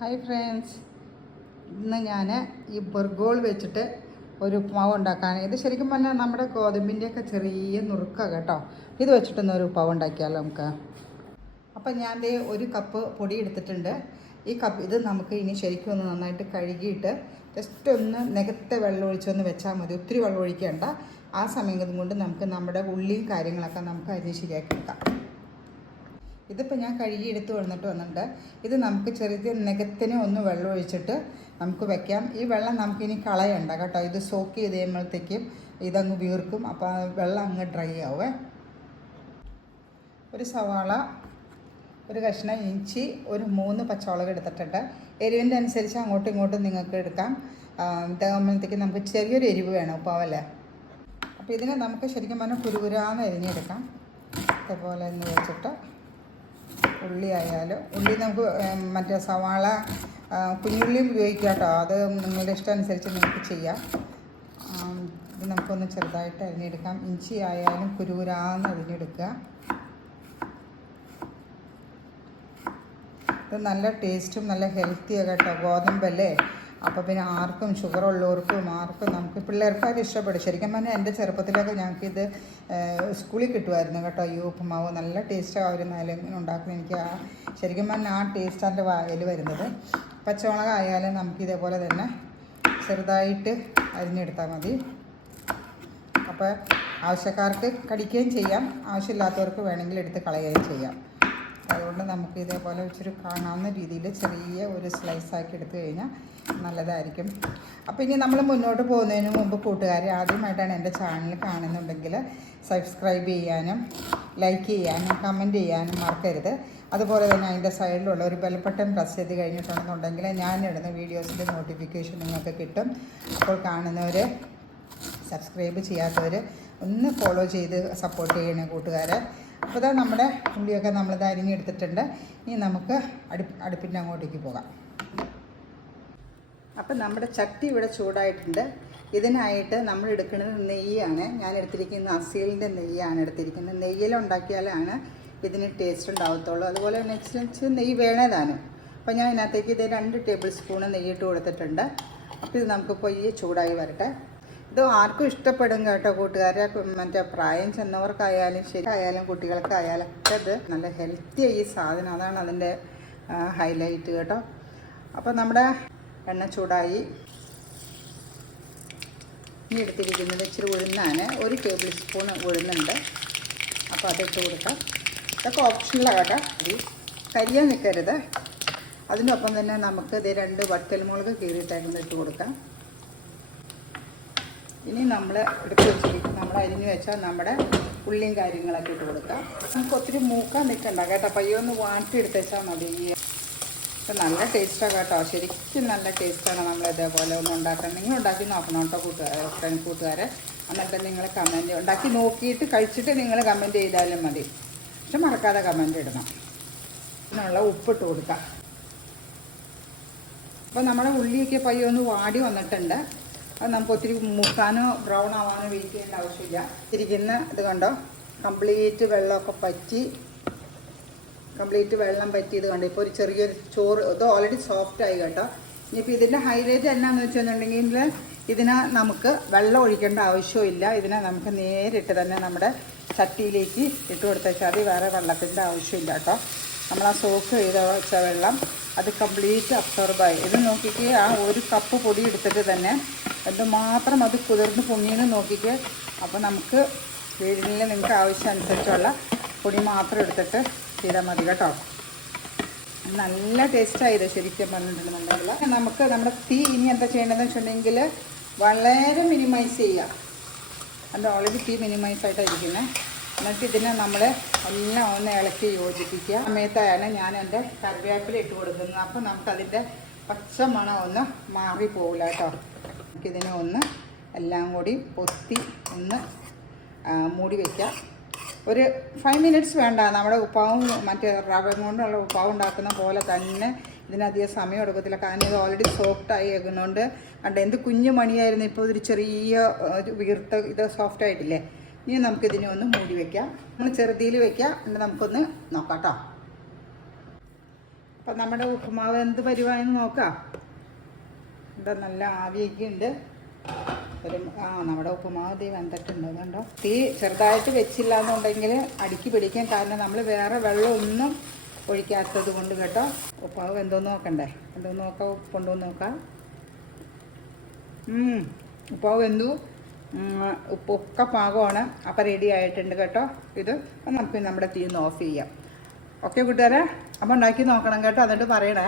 Hi friends ഇന്ന് ഞാൻ ഈ ബർഗോൾ വെച്ചിട്ട് ഒരു ഉപ്പുമാവ് ഉണ്ടാക്കാൻ. ഇത് ശരിക്കും പറഞ്ഞാൽ നമ്മുടെ ഗോതമ്പിന്റെയൊക്കെ ചെറിയ നുറുക്കാണ് കേട്ടോ. ഇത് വെച്ചിട്ടൊന്ന് ഒരു ഉപ്പുമാവ് ഉണ്ടാക്കിയാലോ നമുക്ക്? അപ്പം ഞാൻ ഒരു കപ്പ് പൊടി എടുത്തിട്ടുണ്ട്. ഈ കപ്പ് ഇത് നമുക്ക് ഇനി ശരിക്കും ഒന്ന് നന്നായിട്ട് കഴുകിയിട്ട് ജസ്റ്റ് ഒന്ന് നികത്തെ വെള്ളം ഒഴിച്ചൊന്ന് വെച്ചാൽ മതി. ഒത്തിരി വെള്ളം ഒഴിക്കേണ്ട. ആ സമയം കൊണ്ട് നമുക്ക് നമ്മുടെ ഉള്ളിയും കാര്യങ്ങളൊക്കെ നമുക്ക് അരി ശരിയാക്കി എടുക്കാം. ഇതിപ്പോൾ ഞാൻ കഴുകി എടുത്ത് വന്നിട്ട് വന്നിട്ട് ഇത് നമുക്ക് ചെറിയ നികത്തിന് ഒന്ന് വെള്ളം ഒഴിച്ചിട്ട് നമുക്ക് വെക്കാം. ഈ വെള്ളം നമുക്കിനി കളയണ്ട കേട്ടോ. ഇത് സോക്ക് ചെയ്ത് കഴിയുമ്പോഴത്തേക്കും ഇതങ്ങ് വീർക്കും. അപ്പോൾ വെള്ളം അങ്ങ് ഡ്രൈ ആവേ. ഒരു സവാള ഒരു കഷ്ണം ഇഞ്ചി ഒരു മൂന്ന് പച്ചമുളക് എടുത്തിട്ടുണ്ട്. എരിവിന്റെ അനുസരിച്ച് അങ്ങോട്ടും ഇങ്ങോട്ടും നിങ്ങൾക്ക് എടുക്കാം. ഇതാകുമ്പോഴത്തേക്ക് നമുക്ക് ചെറിയൊരു എരിവ് വേണം ഉപ്പാവല്ലേ? അപ്പോൾ ഇതിനെ നമുക്ക് ശരിക്കും പറഞ്ഞാൽ കുരുകുരാന്ന് എരിഞ്ഞെടുക്കാം അതുപോലെ ഒന്ന് വെച്ചിട്ട്. ഉള്ളി ആയാലും ഉള്ളി നമുക്ക് മറ്റേ സവാള കുഞ്ഞുള്ളിയും ഉപയോഗിക്കാം കേട്ടോ അത് നിങ്ങളുടെ ഇഷ്ടം അനുസരിച്ച് നിങ്ങൾക്ക് ചെയ്യാം ഇത് നമുക്കൊന്ന് ചെറുതായിട്ട് അരിഞ്ഞെടുക്കാം. ഇഞ്ചി ആയാലും കുരുകുരാന്ന് അരിഞ്ഞെടുക്കുക. ഇത് നല്ല ടേസ്റ്റും നല്ല ഹെൽത്തിയാണ് കേട്ടോ. ഗോതമ്പല്ലേ? അപ്പോൾ പിന്നെ ആർക്കും ഷുഗർ ഉള്ളവർക്കും ആർക്കും നമുക്ക് പിള്ളേർക്കാരും ഇഷ്ടപ്പെടും. ശരിക്കും പറഞ്ഞാൽ എന്റെ ചെറുപ്പത്തിലൊക്കെ ഞങ്ങൾക്കിത് സ്കൂളിൽ കിട്ടുമായിരുന്നു കേട്ടോ. ഈ ഉപ്പുമാവ് നല്ല ടേസ്റ്റാണ് അവർ നല്ല ഉണ്ടാക്കുന്നത് എനിക്ക് ആ ശരിക്കും പറഞ്ഞാൽ ആ ടേസ്റ്റ് എന്റെ വായിൽ വരുന്നത്. പച്ചമുളക് ആയാലും നമുക്ക് ഇതേപോലെ തന്നെ ചെറുതായിട്ട് അരിഞ്ഞെടുത്താൽ മതി. അപ്പോൾ ആവശ്യക്കാർക്ക് കടിക്കുകയും ചെയ്യാം. ആവശ്യമില്ലാത്തവർക്ക് വേണമെങ്കിൽ എടുത്ത് കളയുകയും ചെയ്യാം. അതുകൊണ്ട് നമുക്ക് ഇതേപോലെ ഇച്ചിരി കാണാവുന്ന രീതിയിൽ ചെറിയ ഒരു സ്ലൈസ് ആക്കി എടുത്തു കഴിഞ്ഞാൽ നല്ലതായിരിക്കും. അപ്പോൾ ഇനി നമ്മൾ മുന്നോട്ട് പോകുന്നതിന് മുമ്പ് കൂട്ടുകാർ ആദ്യമായിട്ടാണ് എന്റെ ചാനൽ കാണുന്നുണ്ടെങ്കിൽ സബ്സ്ക്രൈബ് ചെയ്യാനും ലൈക്ക് ചെയ്യാനും കമന്റ് ചെയ്യാനും മറക്കരുത്. അതുപോലെ തന്നെ അതിന്റെ സൈഡിലുള്ള ഒരു ബെൽബട്ടൺ പ്രസ് ചെയ്ത് കഴിഞ്ഞിട്ടുണ്ടെന്നുണ്ടെങ്കിൽ ഞാൻ ഇടുന്ന വീഡിയോസിന്റെ നോട്ടിഫിക്കേഷൻ നിങ്ങൾക്ക് കിട്ടും. അപ്പോൾ കാണുന്നവർ സബ്സ്ക്രൈബ് ചെയ്യാത്തവർ ഒന്ന് ഫോളോ ചെയ്ത് സപ്പോർട്ട് ചെയ്യണേ കൂട്ടുകാരെ. അപ്പോൾ ഇതാ നമ്മുടെ ഉള്ളിയൊക്കെ നമ്മളിത് അരിഞ്ഞെടുത്തിട്ടുണ്ട് ഇനി നമുക്ക് അടു അടുപ്പിന്റെ അങ്ങോട്ടേക്ക് പോകാം. അപ്പം നമ്മുടെ ചട്ടി ഇവിടെ ചൂടായിട്ടുണ്ട്. ഇതിനായിട്ട് നമ്മൾ എടുക്കുന്നത് നെയ്യാണ്. ഞാൻ എടുത്തിരിക്കുന്ന അസീലിന്റെ നെയ്യാണ് എടുത്തിരിക്കുന്നത്. നെയ്യിലുണ്ടാക്കിയാലാണ് ഇതിന് ടേസ്റ്റ് ഉണ്ടാവത്തുള്ളൂ. അതുപോലെ നെക്സ്റ്റ് നെയ്യ് വേണേതാനും. അപ്പോൾ ഞാൻ ഇതിനകത്തേക്ക് ഇത് രണ്ട് ടേബിൾ സ്പൂണ് നെയ്യിട്ട് കൊടുത്തിട്ടുണ്ട്. അപ്പോൾ ഇത് നമുക്ക് പൊയ്യെ ചൂടായി വരട്ടെ. ഇത് ആർക്കും ഇഷ്ടപ്പെടും കേട്ടോ കൂട്ടുകാരെ. മറ്റേ പ്രായം ചെന്നവർക്കായാലും ആയാലും കുട്ടികൾക്കായാലും ഒക്കെ ഇത് നല്ല ഹെൽത്തി ഈ സാധനം. അതാണ് അതിന്റെ ഹൈലൈറ്റ് കേട്ടോ. അപ്പോൾ നമ്മുടെ എണ്ണ ചൂടായി. ഇനി എടുത്തിരിക്കുന്നത് ഇച്ചിരി ഉഴുന്നാണ്. ഒരു ടേബിൾ സ്പൂൺ ഉഴുന്നുണ്ട്. അപ്പോൾ അതിട്ട് കൊടുക്കാം. ഇതൊക്കെ ഓപ്ഷനിലാണ് കേട്ടോ. കരിയാൻ നിൽക്കരുത് അതിനൊപ്പം തന്നെ നമുക്ക് ഇത് രണ്ട് വട്ടൽമുളക് കീറിയിട്ടായിരുന്നു ഇട്ട് കൊടുക്കാം. ഇനി നമ്മൾ എടുത്ത് വെച്ചിരിക്കും. നമ്മൾ അരിഞ്ഞു വെച്ചാൽ നമ്മുടെ ഉള്ളിയും കാര്യങ്ങളൊക്കെ ഇട്ട് കൊടുക്കാം. നമുക്ക് ഒത്തിരി മൂക്കാൻ നിൽക്കണ്ട കേട്ടോ. പയ്യൊന്ന് വാട്ടി എടുത്ത് വെച്ചാൽ മതി. ഇപ്പം നല്ല ടേസ്റ്റാണ് കേട്ടോ. ശരിക്കും നല്ല ടേസ്റ്റാണ് നമ്മൾ ഇതേപോലെ ഒന്ന് ഉണ്ടാക്കാൻ. നിങ്ങൾ ഉണ്ടാക്കി നോക്കണം കേട്ടോ കൂട്ടുകാരെ ഫ്രണ്ട് കൂട്ടുകാരെ. എന്നിട്ട് നിങ്ങൾ കമന്റ് ഉണ്ടാക്കി നോക്കിയിട്ട് കഴിച്ചിട്ട് നിങ്ങൾ കമന്റ് ചെയ്താലും മതി. പക്ഷെ മറക്കാതെ കമന്റ് ഇടണം. ഇതിനുള്ള ഉപ്പിട്ട് കൊടുക്കാം. അപ്പോൾ നമ്മുടെ ഉള്ളിയൊക്കെ പയ്യൊന്ന് വാടി വന്നിട്ടുണ്ട്. അത് നമുക്ക് ഒത്തിരി മുക്കാനോ ബ്രൗൺ ആവാനോ വെയിറ്റ് ചെയ്യേണ്ട ആവശ്യമില്ല. ഇരിക്കുന്ന ഇത് കണ്ടോ? കംപ്ലീറ്റ് വെള്ളമൊക്കെ പറ്റി കംപ്ലീറ്റ് വെള്ളം പറ്റിയത് കണ്ടോ? ഇപ്പോൾ ഒരു ചെറിയൊരു ചോറ് ഇത് ഓൾറെഡി സോഫ്റ്റ് ആയി കേട്ടോ. ഇനിയിപ്പോൾ ഇതിന്റെ ഹൈലൈറ്റ് എന്നാന്ന് വെച്ചിട്ടുണ്ടെങ്കിൽ ഇതിനെ നമുക്ക് വെള്ളം ഒഴിക്കേണ്ട ആവശ്യമില്ല. ഇതിനെ നമുക്ക് നേരിട്ട് തന്നെ നമ്മുടെ ചട്ടിയിലേക്ക് ഇട്ട് കൊടുത്താൽ മതി. വേറെ വെള്ളത്തിന്റെ ആവശ്യമില്ല കേട്ടോ. നമ്മൾ ആ സോക്ക് ചെയ്ത വെച്ച വെള്ളം അത് കംപ്ലീറ്റ് അബ്സോർബായി ഇത് നോക്കിയിട്ട് ആ ഒരു കപ്പ് പൊടി എടുത്തിട്ട് തന്നെ എന്തുമാത്രം അത് കുതിർന്ന് പൊങ്ങിയെന്ന് നോക്കിയിട്ട് അപ്പോൾ നമുക്ക് വീടിനിൽ നിങ്ങൾക്ക് ആവശ്യമനുസരിച്ചുള്ള പൊടി മാത്രം എടുത്തിട്ട് ചെയ്താൽ മതി കേട്ടോ. നല്ല ടേസ്റ്റായത് ശരിക്കും പറഞ്ഞിട്ടുണ്ടെന്നുണ്ടെങ്കിൽ നമുക്ക് നമ്മുടെ തീ ഇനി എന്താ ചെയ്യേണ്ടതെന്ന് വെച്ചിട്ടുണ്ടെങ്കിൽ വളരെ മിനിമൈസ് ചെയ്യുക. അത് ഓൾറെഡി തീ മിനിമൈസ് ആയിട്ടായിരിക്കുന്നത് എന്നിട്ട് ഇതിനെ നമ്മൾ എല്ലാം ഒന്ന് ഇളക്കി യോജിപ്പിക്കുക. സമയത്തായാലും ഞാൻ എന്റെ കറിവേപ്പില ഇട്ട് കൊടുക്കുന്നത് അപ്പോൾ നമുക്കതിന്റെ പച്ച മണം ഒന്ന് മാറി പോകില്ല കേട്ടോ. നമുക്കിതിനെ ഒന്ന് എല്ലാം കൂടി പൊത്തി ഒന്ന് മൂടി വയ്ക്കാം ഒരു ഫൈവ് മിനിറ്റ്സ് വേണ്ട. നമ്മുടെ ഉപ്പാവും മറ്റേ റവ കൊണ്ടുള്ള ഉപ്പാവ് ഉണ്ടാക്കുന്ന പോലെ തന്നെ ഇതിനധികം സമയം എടുക്കത്തില്ല. കാരണം ഇത് ഓൾറെഡി സോഫ്റ്റ് ആയി വെക്കുന്നതുകൊണ്ട് കണ്ട എന്ത് കുഞ്ഞു മണിയായിരുന്നു. ഇപ്പോൾ ഒരു ചെറിയ ഒരു വീർത്ത ഇത് സോഫ്റ്റ് ആയിട്ടില്ലേ? ഇനി നമുക്കിതിനെ ഒന്ന് മൂടി വയ്ക്കാം നമ്മൾ ചെറുതിയിൽ വയ്ക്കാം എന്നിട്ട് നമുക്കൊന്ന് നോക്കാം കേട്ടോ. അപ്പം നമ്മുടെ ഉപ്പുമാവ് എന്ത് പരിവായെന്ന് നോക്കാം. ഇവിടെ നല്ല ആവിയൊക്കെ ഉണ്ട് ഒരു ആ നമ്മുടെ ഉപ്പുമാവ് തീ വെന്തിട്ടുണ്ട് കണ്ടോ? തീ ചെറുതായിട്ട് വെച്ചില്ല എന്നുണ്ടെങ്കിൽ അടുക്കി പിടിക്കാൻ കാരണം നമ്മൾ വേറെ വെള്ളമൊന്നും ഒഴിക്കാത്തത് കൊണ്ട് കേട്ടോ. ഉപ്പാവ് എന്തോ നോക്കണ്ടേ? എന്തോ നോക്കാം? കൊണ്ടുവന്ന് നോക്കാം. ഉപ്പാവ് എന്തു? ഉപ്പൊക്കെ പാകമാണ്. അപ്പം റെഡി ആയിട്ടുണ്ട് കേട്ടോ. ഇത് നമുക്ക് നമ്മുടെ തീ ഒന്ന് ഓഫ് ചെയ്യാം. ഓക്കെ കൂട്ടുകാരെ. അപ്പം ഉണ്ടാക്കി നോക്കണം കേട്ടോ എന്നിട്ട് പറയണേ.